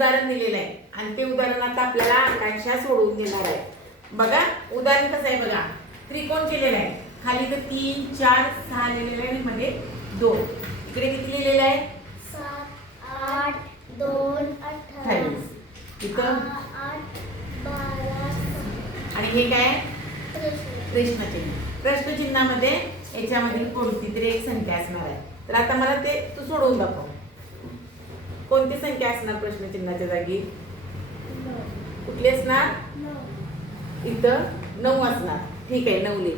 उदाहरण दिलेलं आहे आणि ते उदाहरण आता आपल्याला आकांक्षा सोडवून देणार आहे. बघा उदाहरण कसं आहे बघा. त्रिकोण केलेला आहे. खाली तर 3 4 6 लिहिलेलं आहे, मध्ये 2. इकडे किती लिहिलेलं आहे? 7 8 2 28. इथं 8 12. आणि हे काय? प्रश्नचिन्ह. प्रश्नचिन्हामध्ये याच्यामधील कोणती तरी एक संख्या असणार आहे. तर आता मला ते तू सोडवून दाखव. कोणती संख्या असणार प्रश्नचिन्हाच्या जागी? कुठली असणार? इथं 9 असणार. ठीक आहे, 9 लिह.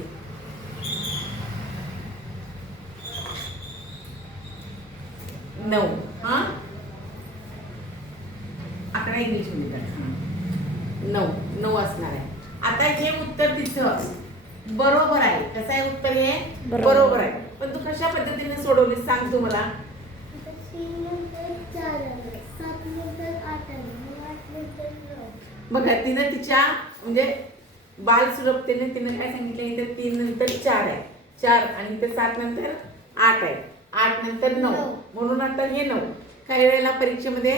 9. हा अकरा इंग्लिश मध्ये 9 असणार आहे. आता हे उत्तर तिचं बरोबर आहे. कसं आहे उत्तर? हे बरोबर आहे. पण तू कशा पद्धतीने सोडवली सांग तू मला. 3 नंतर 4 आले, 7 नंतर 8 आले, 8 नंतर 9. बघा तिनं तिच्या म्हणजे बाल सुलभतेने तिनं काय सांगितलं? इथे 3 नंतर 4 आहे, 4 आणि इथे 7 नंतर 8 आहे, 8 नंतर 9. म्हणून आता हे 9. काही वेळेला परीक्षेमध्ये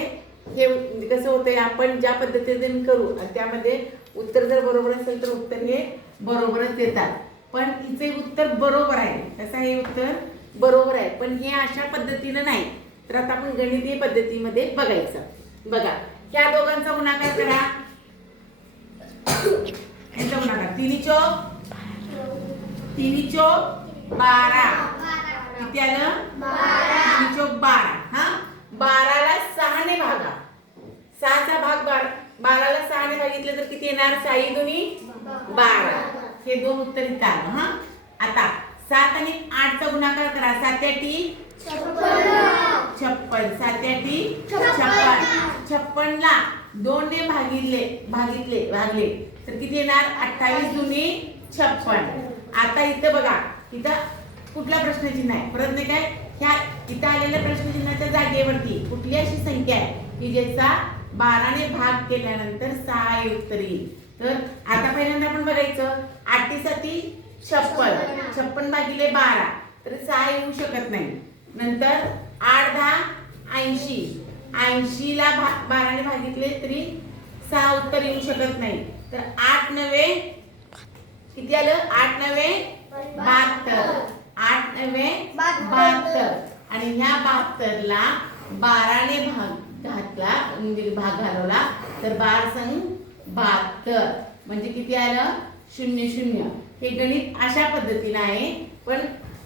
हे म्हणजे कसं होतंय, आपण ज्या पद्धतीने करू आणि त्यामध्ये उत्तर जर बरोबर असेल तर उत्तर हे बरोबरच देतात. पण हिचे उत्तर बरोबर आहे. कसं आहे उत्तर? बरोबर आहे. पण हे अशा पद्धतीनं नाही. तर आता आपण गणितीय पद्धतीमध्ये बघायचं. बघा ह्या दोघांचा गुणाकार करा. ह्याचा गुणाकार 3 चौक 12. किती आलं? 3 चौक 12. हा 12ला 6 ने भागा. 6चा भाग 12ला 6 ने भागितलं तर किती येणार? 6 दुनी 12. हे दोन उत्तर इथं आलं. हा आता 7 आणि 8 चा गुणाकार करा. 7 8 56. 7 8 56 ला 2 ने भागले तर किती येणार? 28 दुनी 56. आता इथं बघा, इथं कुठला प्रश्नचिन्ह आहे? परत नाही काय, ह्या इथं आलेल्या प्रश्नचिन्हाच्या जागेवरती कुठली अशी संख्या आहे की ज्याचा 12 ने भाग केल्यानंतर 6 हे उत्तर येईल? तर आता पहिल्यांदा आपण बघायचं. 8 7 56. 56 भागिले 12 तर 6 येऊ शकत नाही. नंतर 8 10 80. 80 ला 12 ने भागितले तरी 6 उत्तर येऊ शकत नाही. तर 8 9 किती आलं? 8 9 72. 8 9 72. आणि ह्या 72 ला 12 ने भाग घातला म्हणजे भाग घालवला तर 12 संग 72 म्हणजे किती आलं? 0 0. हे गणित अशा पद्धतीने आहे. पण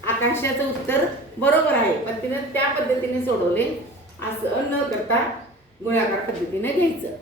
आकांक्षाचं उत्तर बरोबर आहे, पण तिने त्या पद्धतीने सोडवले. असं न करता गुणाकार पद्धतीने घ्यायचं.